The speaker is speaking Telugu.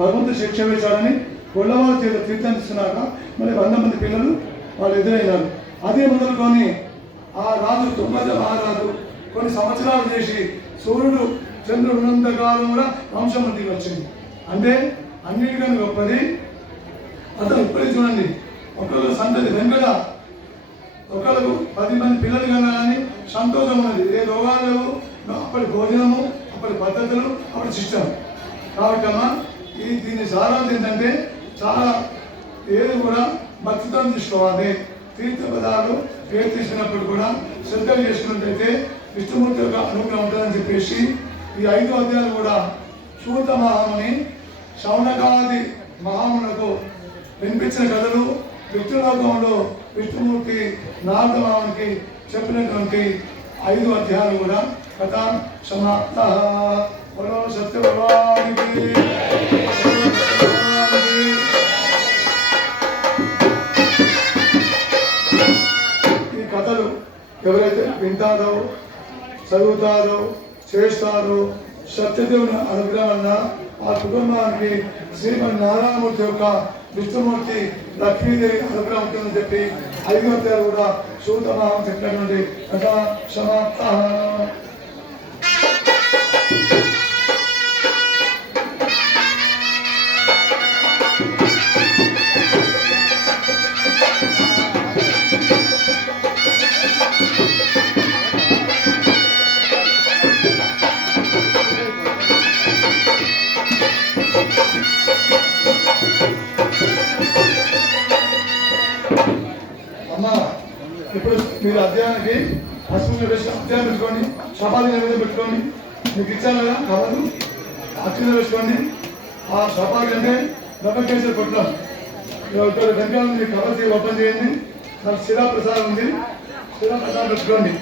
భగవంతుడు శిక్ష వేశాడని గొల్లవాళ్ళ చేత తీర్థిస్తున్నాక మరి 100 మంది పిల్లలు వాళ్ళు ఎదురైనారు. అదే మొదలుకొని ఆ రాజు తుమ్మద మహారాజు కొన్ని సంవత్సరాలు చేసి సూర్యుడు చంద్రుడు ఉన్నంతకాలం కూడా వంశమంతికి వచ్చింది. అంటే అన్నిటికన్నా గొప్పది అతను ఇప్పటికి చూడండి, ఒకళ్ళు సంతతి వెంకట ఒకళ్ళకు 10 మంది పిల్లలు కనాలని సంతోషం ఉన్నది. ఏ రోగాలు లేవు, అప్పటి భోజనము, అప్పటి పద్ధతులు, అప్పటి సిస్టమ్. కాబట్టి అమ్మా దీని సారాంశం ఏంటంటే చాలా ఏది కూడా భక్తితో తీసుకోవాలి. తీర్థ పదాలు పేరు తీసుకున్నప్పుడు కూడా శ్రద్ధలు చేసుకున్నట్టయితే విష్ణుమూర్తి యొక్క అనుగ్రహం ఉంటుందని చెప్పేసి ఈ 5 అధ్యాయాలు కూడా సూత మహాముని శౌనకాది మహాములకు వినిపించిన కథలు విష్ణులోకంలో విష్ణుమూర్తి నారద మహామునికి చెప్పినటువంటి 5 అధ్యాయాలు కూడా కథ సమాప్త. సత్య భగవానికి ఈ కథలు ఎవరైతే వింటారో చదువుతారో చేస్తారో సత్యదేవుని అనుగ్రహం వల్ల ఆ కుటుంబానికి శ్రీమన్నారాయణమూర్తి యొక్క విష్ణుమూర్తి లక్ష్మీదేవి అనుగ్రహం ఉంటుందని చెప్పి 5 అధ్యాయాలు కూడా సూత మహాముని చెప్పినటువంటి కథ సమాప్త. అమ్మా ఇప్పుడు మీరు అధ్యాయానికి అశ్విని అధ్యాయం పెట్టుకోండి, సపాది మీద పెట్టుకోండి. మీకు ఇచ్చాను కదా కవర్లు అచ్చిన వేసుకోండి. ఆ సపాది అంటే డబ్బా కేసులు కొట్టడం వెనకాల మీరు కవర్ ఓపెన్ చేయండి. నాకు శిలా ప్రసాదం ఉంది, శిలా ప్రసాదం పెట్టుకోండి.